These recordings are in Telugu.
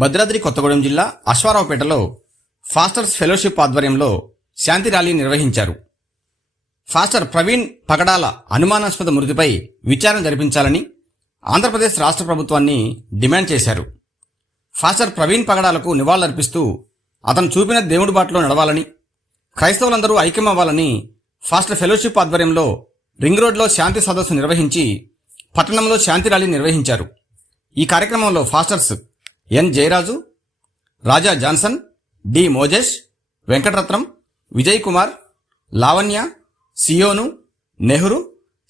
భద్రాద్రి కొత్తగూడెం జిల్లా అశ్వారావుపేటలో ఫాస్టర్స్ ఫెలోషిప్ ఆధ్వర్యంలో శాంతి ర్యాలీ నిర్వహించారు. ఫాస్టర్ ప్రవీణ్ పగడాల అనుమానాస్పద మృతిపై విచారణ జరిపించాలని ఆంధ్రప్రదేశ్ రాష్ట్ర ప్రభుత్వాన్ని డిమాండ్ చేశారు. ఫాస్టర్ ప్రవీణ్ పగడాలకు నివాళులర్పిస్తూ అతను చూపిన దేవుడి బాటలో నడవాలని, క్రైస్తవులందరూ ఐక్యమవ్వాలని ఫాస్టర్ ఫెలోషిప్ ఆధ్వర్యంలో రింగ్ రోడ్లో శాంతి సదస్సు నిర్వహించి పట్టణంలో శాంతి ర్యాలీ నిర్వహించారు. ఈ కార్యక్రమంలో ఫాస్టర్స్ ఎన్ జయరాజు, రాజా జాన్సన్, డి మోజేష్, వెంకటరత్నం, విజయ్ కుమార్, లావణ్య, సియోను, నెహ్రూ,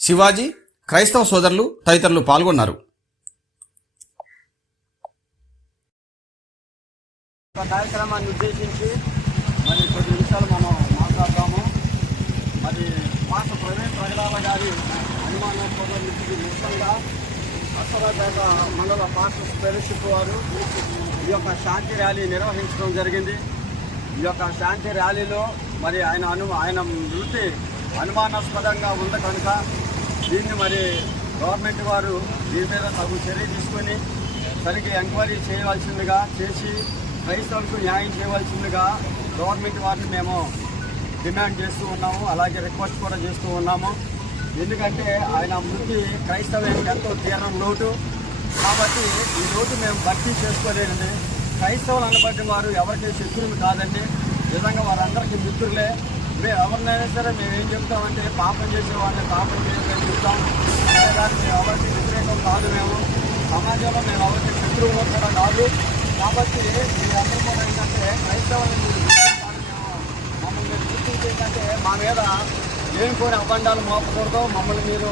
శివాజీ, క్రైస్తవ సోదరులు తదితరులు పాల్గొన్నారు. కార్యక్రమాన్ని ఉద్దేశించి మరి కొద్ది నిమిషాలు మనం మాట్లాడతాము. మరి మాస్టర్ ప్రవీణ్ పగడాల గారి అనుమానాస్పద మృతికి నిరసనగా అశ్వారావుపేట మండల ఫాస్టర్స్ ఫెలోషిప్ వారు ఈ యొక్క శాంతి ర్యాలీ నిర్వహించడం జరిగింది. ఈ యొక్క శాంతి ర్యాలీలో మరి ఆయన మృతి అనుమానాస్పదంగా ఉంది కనుక దీన్ని మరి గవర్నమెంట్ వారు దీని మీద తగు చర్య తీసుకొని సరిగ్గా ఎంక్వైరీ చేయవలసిందిగా చేసి క్రైస్తవులకు న్యాయం చేయవలసిందిగా గవర్నమెంట్ వారిని మేము డిమాండ్ చేస్తూ ఉన్నాము. అలాగే రిక్వెస్ట్ కూడా చేస్తూ ఉన్నాము. ఎందుకంటే ఆయన మృతి క్రైస్తవానికి ఎంతో తీవ్రం లోటు కాబట్టి ఈ లోటు మేము భర్తీ చేసుకోలేదండి. క్రైస్తవులు అనబట్టి వారు ఎవరికి శత్రువులు కాదండి, నిజంగా వారందరికీ మిత్రులే. మేము ఎవరినైనా సరే మేము ఏం చెప్తామంటే పాపం చేసే వాళ్ళని పాపం చేయాలని చెప్తాం, అంతేగాని మేము ఎవరికి వ్యతిరేకం కాదు. మేము సమాజంలో మేము ఎవరికి శత్రువులు కూడా కాదు. కాబట్టి మీరందరూ కూడా ఏంటంటే క్రైస్తవులను మీరు మమ్మల్ని గుర్తించి ఏంటంటే మా మీద ఏం కోరి అబండాలు మోపకూడదు. మమ్మల్ని మీరు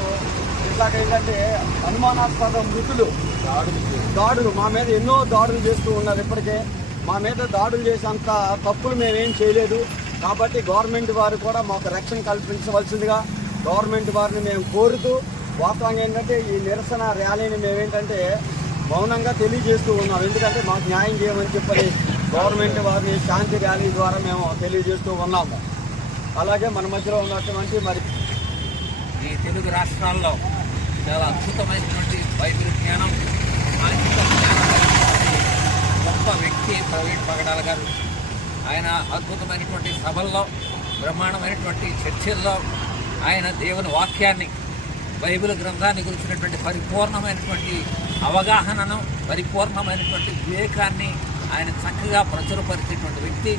ఇట్లాగేంటంటే అనుమానాస్పద మృతులు దాడులు మా మీద ఎన్నో దాడులు చేస్తూ ఉన్నారు. ఇప్పటికే మా మీద దాడులు చేసేంత తప్పులు మేమేం చేయలేదు. కాబట్టి గవర్నమెంట్ వారు కూడా మాకు రక్షణ కల్పించవలసిందిగా గవర్నమెంట్ వారిని మేము కోరుతూ వాస్తవంగా ఏంటంటే ఈ నిరసన ర్యాలీని మేమేంటంటే మౌనంగా తెలియజేస్తూ ఉన్నాం. ఎందుకంటే మాకు న్యాయం చేయమని చెప్పని గవర్నమెంట్ వారిని శాంతి ర్యాలీ ద్వారా మేము తెలియజేస్తూ ఉన్నాము. అలాగే మన మధ్యలో ఉన్నటువంటి మరి ఈ తెలుగు రాష్ట్రాల్లో చాలా అద్భుతమైనటువంటి బైబిల్ జ్ఞానం, మానసిక జ్ఞానం గొప్ప వ్యక్తి ప్రవీణ్ పగడాల గారు. ఆయన అద్భుతమైనటువంటి సభల్లో, బ్రహ్మాండమైనటువంటి చర్చల్లో ఆయన దేవుని వాక్యాన్ని, బైబిల్ గ్రంథాన్ని గురించినటువంటి పరిపూర్ణమైనటువంటి అవగాహనను, పరిపూర్ణమైనటువంటి వివేకాన్ని ఆయన చక్కగా ప్రచురపరిచేటువంటి వ్యక్తి.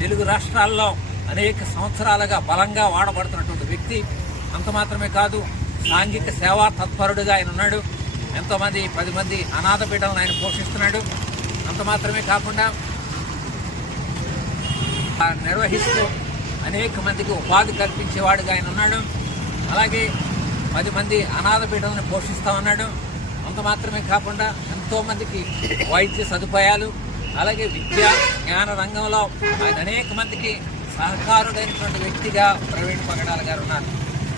తెలుగు రాష్ట్రాల్లో అనేక సంవత్సరాలుగా బలంగా వాడబడుతున్నటువంటి వ్యక్తి. అంత మాత్రమే కాదు, సాంఘిక సేవా తత్పరుడుగా ఆయన ఉన్నాడు. ఎంతోమంది 10 మంది అనాథ బిడ్డలను ఆయన పోషిస్తున్నాడు. అంత మాత్రమే కాకుండా నిర్వహిస్తూ అనేక మందికి ఉపాధి కల్పించేవాడుగా ఆయన ఉన్నాడు. అలాగే 10 మంది అనాథ బిడ్డలను పోషిస్తూ ఉన్నాడు. అంత మాత్రమే కాకుండా ఎంతోమందికి వైద్య సదుపాయాలు, అలాగే విద్యా జ్ఞాన రంగంలో ఆయన అనేక మందికి సహకారుడైనటువంటి వ్యక్తిగా ప్రవీణ్ పగడాల గారు ఉన్నారు.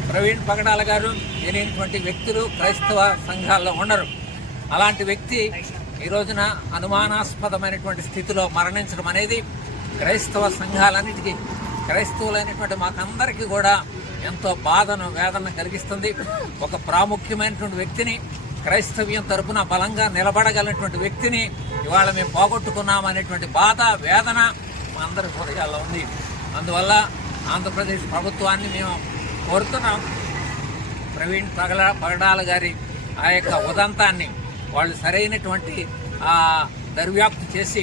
ప్రవీణ్ పగడాల గారు తెలియనటువంటి వ్యక్తులు క్రైస్తవ సంఘాల్లో ఉండరు. అలాంటి వ్యక్తి ఈ రోజున అనుమానాస్పదమైనటువంటి స్థితిలో మరణించడం అనేది క్రైస్తవ సంఘాలన్నిటికీ, క్రైస్తవులైనటువంటి మాకందరికీ కూడా ఎంతో బాధను, వేదన కలిగిస్తుంది. ఒక ప్రాముఖ్యమైనటువంటి వ్యక్తిని, క్రైస్తవ్యం తరపున బలంగా నిలబడగలిగినటువంటి వ్యక్తిని ఇవాళ మేము పోగొట్టుకున్నామనేటువంటి బాధ, వేదన మా అందరి హృదయాల్లో ఉంది. అందువల్ల ఆంధ్రప్రదేశ్ ప్రభుత్వాన్ని మేము కోరుతున్నాం, ప్రవీణ్ పగడాల గారి ఆ యొక్క ఉదంతాన్ని వాళ్ళు సరైనటువంటి దర్యాప్తు చేసి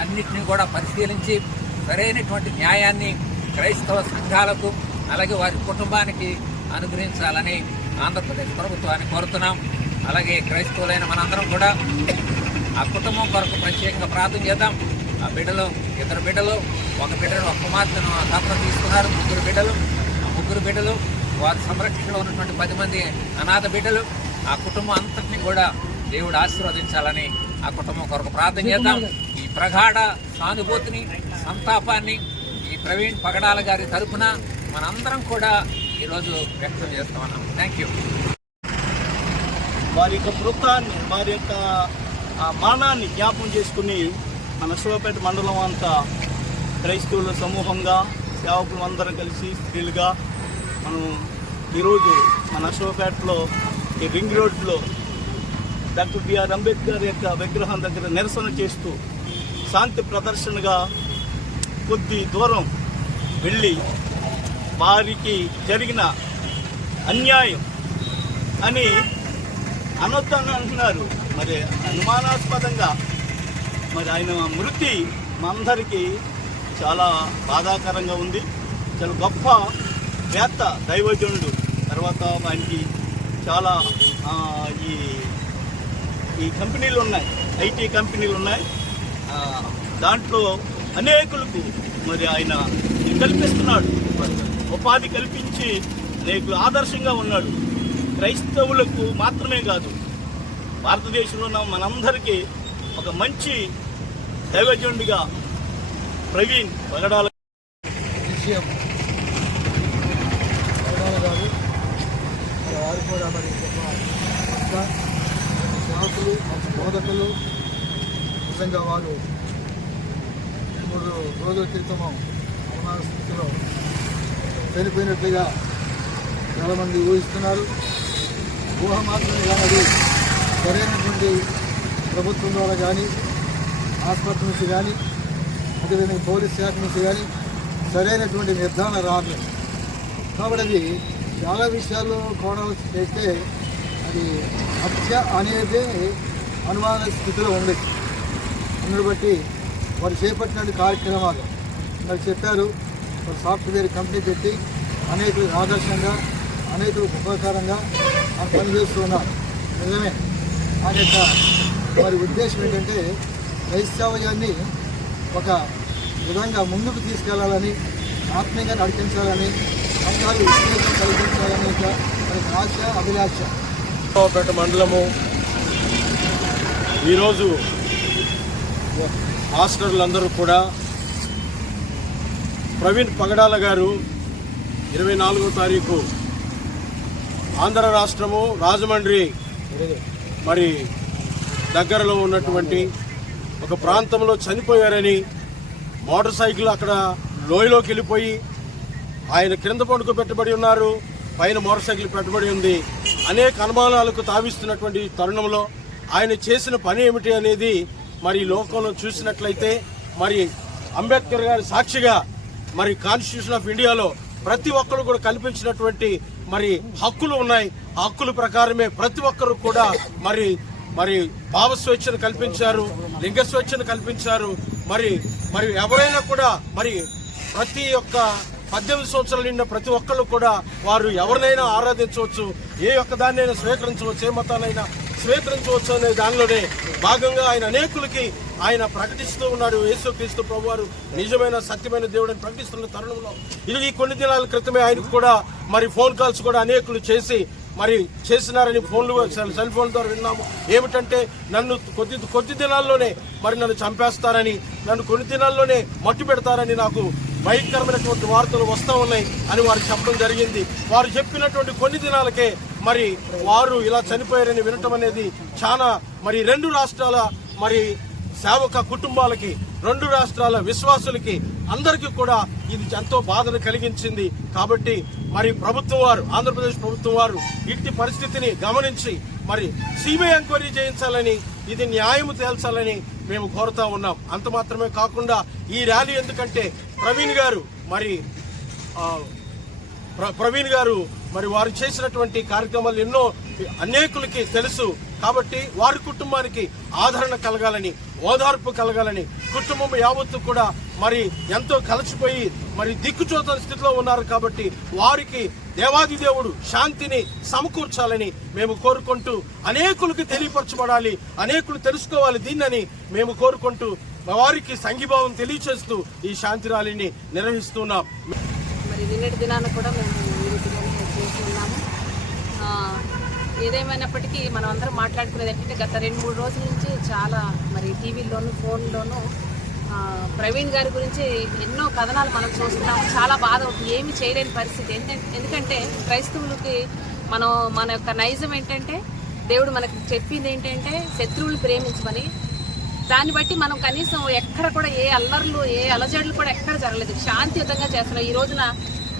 అన్నిటినీ కూడా పరిశీలించి సరైనటువంటి న్యాయాన్ని క్రైస్తవ సంఘాలకు అలాగే వారి కుటుంబానికి అనుగ్రహించాలని ఆంధ్రప్రదేశ్ ప్రభుత్వాన్ని కోరుతున్నాం. అలాగే క్రైస్తవులైన మనందరం కూడా ఆ కుటుంబం కొరకు ప్రత్యేకంగా ప్రార్థన చేద్దాం. ఆ బిడ్డలు, 2 బిడ్డలు, ఒక బిడ్డను, ఒక కుమార్తెను దత్తత తీసుకున్నారు. 3 బిడ్డలు, ఆ 3 బిడ్డలు వారి సంరక్షణలో ఉన్నటువంటి 10 మంది అనాథ బిడ్డలు, ఆ కుటుంబం అంతటినీ కూడా దేవుడు ఆశీర్వదించాలని ఆ కుటుంబం కొరకు ప్రార్థన చేద్దాం. ఈ ప్రగాఢ సానుభూతిని, సంతాపాన్ని ఈ ప్రవీణ్ పగడాల గారి తరఫున మనందరం కూడా ఈరోజు వ్యక్తం చేస్తామన్నాం. Thank you. వారి యొక్క వృత్తాన్ని, వారి యొక్క మరణాన్ని జ్ఞాపం చేసుకుని మన అశ్వారావుపేట మండలం అంతా క్రైస్తవుల సమూహంగా, సేవకులు అందరం కలిసి స్త్రీలుగా మనం ఈరోజు మన అశ్వారావుపేటలో ఈ రింగ్ రోడ్లో డాక్టర్ బిఆర్ అంబేద్కర్ యొక్క విగ్రహం దగ్గర నిరసన చేస్తూ శాంతి ప్రదర్శనగా కొద్ది దూరం వెళ్ళి వారికి జరిగిన అన్యాయం అని అనొద్దని అంటున్నారు. మరి అనుమానాస్పదంగా మరి ఆయన మృతి మా అందరికీ చాలా బాధాకరంగా ఉంది. చాలా గొప్ప వేత్త దైవజనుడు. తర్వాత ఆయనకి చాలా ఈ కంపెనీలు ఉన్నాయి, ఐటీ కంపెనీలు ఉన్నాయి. దాంట్లో అనేకులకు మరి ఆయన కల్పిస్తున్నాడు, ఉపాధి కల్పించి అనేకులు ఆదర్శంగా ఉన్నాడు. క్రైస్తవులకు మాత్రమే కాదు, భారతదేశంలో ఉన్న మనందరికీ ఒక మంచి దైవజనుడిగా ప్రవీణ్ పగడాల గారు ఆరిపోరాబడి శాఖలు బోధకులు నిజంగా వారు 3 రోజుల క్రితం అనుమాన స్థితిలో చనిపోయినట్లుగా చాలామంది ఊహిస్తున్నారు. ఊహ మాత్రమే కానీ అది సరైనటువంటి ప్రభుత్వం ద్వారా కానీ, ఆసుపత్రి నుంచి కానీ, అదేవిధంగా పోలీస్ శాఖ నుంచి కానీ సరైనటువంటి నిర్ధారణ రాలేదు. కాబట్టి అది చాలా విషయాల్లో కోణాలు చేస్తే అది హత్య అనేది అనుమాన స్థితిలో ఉంది. అందుని బట్టి వారు చేపట్టిన కార్యక్రమాలు మరి చెప్పారు. వారు సాఫ్ట్వేర్ కంపెనీ పెట్టి అనేకులకు ఆదర్శంగా, అనేకులకు ఉపకారంగా పనిచేస్తూ ఉన్నారు. నిజమే. ఆయన యొక్క వారి ఉద్దేశం ఏంటంటే క్రైస్తవ్యాన్ని ఒక విధంగా ముందుకు తీసుకెళ్లాలని, ఆత్మీయంగా నడిపించాలని, సంఘాలు ఉద్దేశం కలిగించాలని మనకి ఆశ, అభిలాష. పేట మండలము ఈరోజు హాస్టర్లందరూ కూడా ప్రవీణ్ పగడాల గారు 24వ తారీఖు ఆంధ్ర రాష్ట్రము రాజమండ్రి మరి దగ్గరలో ఉన్నటువంటి ఒక ప్రాంతంలో చనిపోయారని, మోటార్ సైకిల్ అక్కడ లోయలోకి వెళ్ళిపోయి ఆయన క్రింద పడుకోబెట్టబడి ఉన్నారు, పైన మోటార్ సైకిల్ పెట్టబడి ఉంది. అనేక అనుమానాలకు తావిస్తున్నటువంటి తరుణంలో ఆయన చేసిన పని ఏమిటి అనేది మరి లోకంలో చూసినట్లయితే, మరి అంబేద్కర్ గారి సాక్షిగా మరి కాన్స్టిట్యూషన్ ఆఫ్ ఇండియాలో ప్రతి ఒక్కరు కూడా కల్పించినటువంటి మరి హక్కులు ఉన్నాయి. ఆ హక్కుల ప్రకారమే ప్రతి ఒక్కరు కూడా మరి మరి భావ స్వేచ్ఛను కల్పించారు, లింగ స్వేచ్ఛను కల్పించారు. మరి మరి ఎవరైనా కూడా మరి ప్రతి ఒక్క 18 సంవత్సరాలు నిండిన ప్రతి ఒక్కళ్ళు కూడా వారు ఎవరినైనా ఆరాధించవచ్చు, ఏ ఒక్క దాన్నైనా స్వీకరించవచ్చు, ఏ మతానైనా స్వీకరించవచ్చు అనే దానిలోనే భాగంగా ఆయన అనేకులకి ఆయన ప్రకటిస్తూ ఉన్నాడు. యేసుక్రీస్తు ప్రభువారు నిజమైన సత్యమైన దేవుడిని ప్రకటిస్తున్న తరుణంలో ఇది కొన్ని దినాల క్రితమే ఆయనకు కూడా మరి ఫోన్ కాల్స్ కూడా అనేకులు చేసి మరి చేసినారని సెల్ ఫోన్ ద్వారా విన్నాము. ఏమిటంటే నన్ను కొద్ది దినాల్లోనే మరి నన్ను చంపేస్తారని, నన్ను కొన్ని దినాల్లోనే మట్టు పెడతారని నాకు భయంకరమైనటువంటి వార్తలు వస్తూ ఉన్నాయి అని వారు చెప్పడం జరిగింది. వారు చెప్పినటువంటి కొన్ని దినాలకే మరి వారు ఇలా చనిపోయారని వినటం అనేది చాలా మరి 2 రాష్ట్రాల మరి సేవక కుటుంబాలకి, 2 రాష్ట్రాల విశ్వాసులకి అందరికీ కూడా ఇది ఎంతో బాధను కలిగించింది. కాబట్టి మరి ప్రభుత్వం వారు, ఆంధ్రప్రదేశ్ ప్రభుత్వం వారు ఇట్టి పరిస్థితిని గమనించి మరి సిబిఐ ఎంక్వైరీ చేయించాలని, ఇది న్యాయం తేల్చాలని మేము కోరుతా ఉన్నాం. అంత మాత్రమే కాకుండా ఈ ర్యాలీ ఎందుకంటే ప్రవీణ్ గారు మరి వారు చేసినటువంటి కార్యక్రమాలు ఎన్నో అనేకులకి తెలుసు. కాబట్టి వారి కుటుంబానికి ఆదరణ కలగాలని, ఓదార్పు కలగాలని, కుటుంబం యావత్తు కూడా మరి ఎంతో కలిసిపోయి మరి దిక్కుచోతని స్థితిలో ఉన్నారు. కాబట్టి వారికి దేవాది దేవుడు శాంతిని సమకూర్చాలని మేము కోరుకుంటూ, అనేకులకు తెలియపరచబడాలి, అనేకులు తెలుసుకోవాలి దీన్నని మేము కోరుకుంటూ వారికి సంఘీభావం తెలియచేస్తూ ఈ శాంతి ర్యాలీని నిర్వహిస్తున్నాం. మరి నిన్నటి దినాన కూడా మేము ఈ రీతిగానే చేసి ఉన్నాము. ఏదేమైనప్పటికీ మనం అందరం మాట్లాడుకునేది ఏంటంటే గత 2-3 రోజుల నుంచి చాలా మరి టీవీల్లోనూ ఫోన్లోనూ ప్రవీణ్ గారి గురించి ఎన్నో కథనాలు మనం చూస్తున్నాము. చాలా బాధ, ఏమీ చేయలేని పరిస్థితి. ఎందుకంటే క్రైస్తవులకి మన యొక్క నైజం ఏంటంటే, దేవుడు మనకు చెప్పింది ఏంటంటే శత్రువులు ప్రేమించమని. దాన్ని బట్టి మనం కనీసం ఎక్కడ కూడా ఏ అల్లర్లు, ఏ అలజడులు కూడా ఎక్కడ జరగలేదు, శాంతియుతంగా చేస్తున్నాం. ఈ రోజున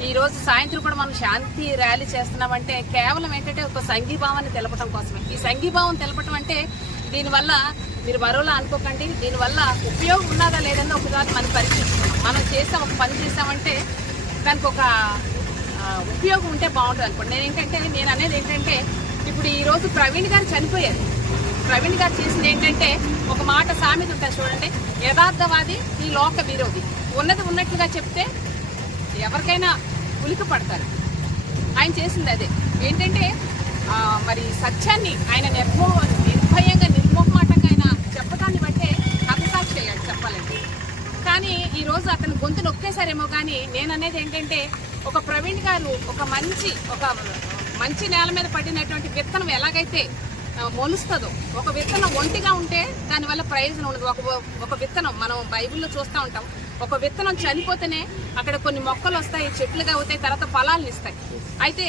ఈ రోజు సాయంత్రం కూడా మనం శాంతి ర్యాలీ చేస్తున్నామంటే కేవలం ఏంటంటే ఒక సంఘీభావాన్ని తెలపడం కోసమే. ఈ సంఘీభావం తెలపడం అంటే దీనివల్ల మీరు మరోలా అనుకోకండి, దీనివల్ల ఉపయోగం ఉన్నదా లేదన్నా ఒకసారి మనం పరీక్షిస్తున్నాం. మనం చేసాం, ఒక పని చేసామంటే దానికి ఒక ఉపయోగం ఉంటే బాగుంటుంది అనుకోండి. నేను అనేది ఏంటంటే ఇప్పుడు ఈరోజు ప్రవీణ్ గారు చనిపోయారు. ప్రవీణ్ గారు చేసింది ఏంటంటే ఒక మాట సామెత ఉంటుంది చూడండి, యథార్థవాది ఈ లోక విరోధి. ఉన్నది ఉన్నట్లుగా చెప్తే ఎవరికైనా ఉలికి పడతారు. ఆయన చేసింది అదే ఏంటంటే మరి సత్యాన్ని ఆయన నిర్భయంగా నిర్మోహమాటంగా ఆయన చెప్పడాన్ని బట్టే హతసాక్షి అయ్యాడు చెప్పాలంటే. కానీ ఈరోజు అతను గొంతు నొక్కేశారేమో. కానీ నేను అనేది ఏంటంటే ఒక ప్రవీణ్ గారు ఒక మంచి నేల మీద పడినటువంటి విత్తనం ఎలాగైతే మొలుస్తుందో, ఒక విత్తనం ఒంటిగా ఉంటే దానివల్ల ప్రయోజనం ఉండదు. ఒక విత్తనం మనం బైబిల్లో చూస్తూ ఉంటాం, ఒక విత్తనం చనిపోతేనే అక్కడ కొన్ని మొక్కలు వస్తాయి, చెట్లుగా అవుతాయి, తర్వాత ఫలాలను ఇస్తాయి. అయితే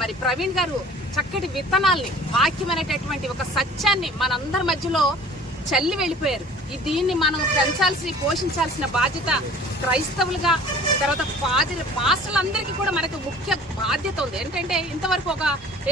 మరి ప్రవీణ్ గారు చక్కటి విత్తనాల్ని, వాక్యమైనటువంటి ఒక సత్యాన్ని మనందరి మధ్యలో చల్లి వెళ్ళిపోయారు. దీన్ని మనం పోషించాల్సిన బాధ్యత క్రైస్తవులుగా, తర్వాత పాస్టర్లందరికీ కూడా మనకు ముఖ్య బాధ్యత ఉంది. ఏంటంటే ఇంతవరకు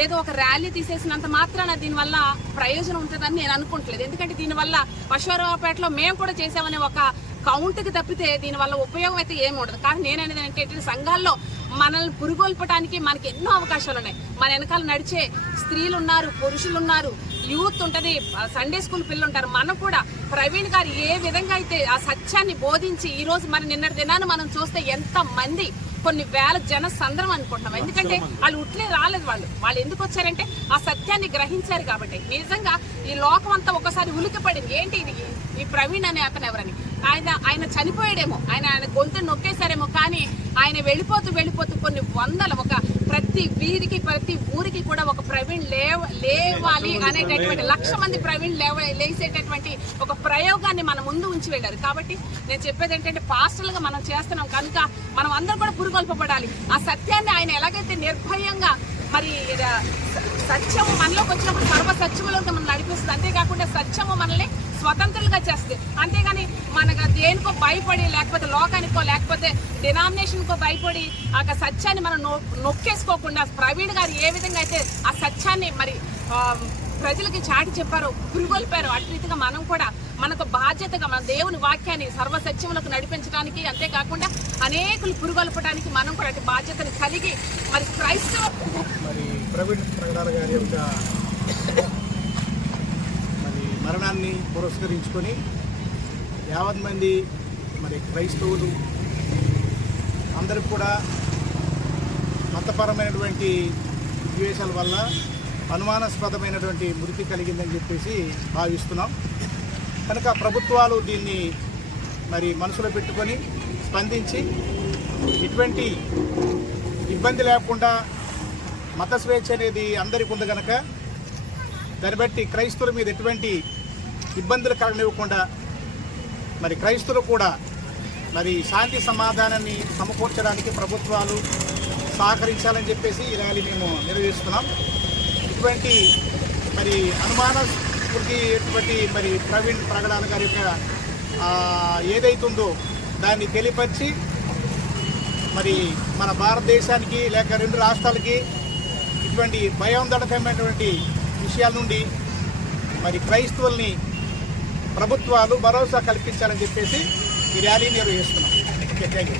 ఏదో ఒక ర్యాలీ తీసేసినంత మాత్రాన దీనివల్ల ప్రయోజనం ఉంటుందని నేను అనుకుంటలేదు. ఎందుకంటే దీనివల్ల అశ్వారావుపేటలో మేము కూడా చేసామనే ఒక కౌంట్కి తప్పితే దీనివల్ల ఉపయోగం అయితే ఏమి ఉండదు. కానీ నేను అనేది ఏంటంటే సంఘాల్లో మనల్ని పురుగొల్పడానికి మనకి ఎన్నో అవకాశాలు ఉన్నాయి. మన వెనకాల నడిచే స్త్రీలు ఉన్నారు, పురుషులు ఉన్నారు, యూత్ ఉంటుంది, సండే స్కూల్ పిల్లలు ఉంటారు. మనం కూడా ప్రవీణ్ గారు ఏ విధంగా అయితే ఆ సత్యాన్ని బోధించి ఈరోజు నిన్నటి దినాన్ని మనం చూస్తే ఎంత మంది, కొన్ని వేల జన సంద్రం అనుకుంటున్నాం. ఎందుకంటే వాళ్ళు ఉట్లే రాలేదు, వాళ్ళు ఎందుకు వచ్చారంటే ఆ సత్యాన్ని గ్రహించారు కాబట్టి. నిజంగా ఈ లోకం అంతా ఒకసారి ఉలికి పడింది, ఏంటి ఇది, ఈ ప్రవీణ్ అనే అతను ఎవరని. ఆయన చనిపోయాడేమో, ఆయన గొంతు నొక్కేశారేమో, కానీ ఆయన వెళ్ళిపోతూ కొన్ని వందల, ప్రతి వీరికి ప్రతి ఊరికి కూడా ఒక ప్రవీణ్ లేవాలి అనేటటువంటి 1,00,000 మంది ప్రవీణ్ లేసేటటువంటి ఒక ప్రయోగాన్ని మన ముందు ఉంచి వెళ్ళారు. కాబట్టి నేను చెప్పేది ఏంటంటే పాస్టర్లుగా మనం చేస్తున్నాం కనుక మనం అందరం కూడా పురుగొల్పబడాలి. ఆ సత్యాన్ని ఆయన ఎలాగైతే నిర్భయంగా మరి సత్యము మనలోకి వచ్చినప్పుడు సర్వ సత్యములోకి మనం నడిపిస్తుంది. అంతేకాకుండా సత్యము మనల్ని స్వతంత్రులుగా చేస్తుంది. అంతేగాని మనకు దేనికో భయపడి, లేకపోతే లోకానికో, లేకపోతే డినామినేషన్కో భయపడి ఆ సత్యాన్ని మనం నొక్కేసుకోకుండా ప్రవీణ్ గారు ఏ విధంగా అయితే ఆ సత్యాన్ని మరి ప్రజలకి చాటి చెప్పారో, పురుగొల్పారో, అటు రీతిగా మనం కూడా మనకు బాధ్యతగా మన దేవుని వాక్యాన్ని సర్వసత్యములకు నడిపించడానికి, అంతేకాకుండా అనేకులు పురుగొల్పడానికి మనం కూడా అటు బాధ్యతను కలిగి మరి ప్రవీణ్ ప్రగడాల గారి యొక్క మరణాన్ని పురస్కరించుకొని యావత్ మంది క్రైస్తవులు అందరికి కూడా మతపరమైనటువంటి విద్వేషాల వల్ల అనుమానాస్పదమైనటువంటి మృతి కలిగిందని చెప్పేసి భావిస్తున్నాం. కనుక ప్రభుత్వాలు దీన్ని మనసులో పెట్టుకొని స్పందించి ఎటువంటి ఇబ్బంది లేకుండా మత స్వేచ్ఛ అనేది అందరికీ ఉంది కనుక దాన్ని బట్టి క్రైస్తవుల మీద ఎటువంటి ఇబ్బందులు కలగనివ్వకుండా క్రైస్తవులు కూడా శాంతి సమాధానాన్ని సమకూర్చడానికి ప్రభుత్వాలు సహకరించాలని చెప్పేసి ఈ ర్యాలీ మేము నిర్వహిస్తున్నాం. ఇటువంటి అనుమానాస్పదమైనటువంటి ప్రవీణ్ ప్రగడాల గారి యొక్క ఏదైతుందో దాన్ని తెలియపరిచి మన భారతదేశానికి లేక 2 రాష్ట్రాలకి ఇటువంటి భయాందోళనకరమైనటువంటి విషయాల నుండి క్రైస్తవుల్ని ప్రభుత్వాలు భరోసా కల్పించాలని చెప్పేసి ఈ ర్యాలీ నిర్వహిస్తున్నాం. Okay, thank you.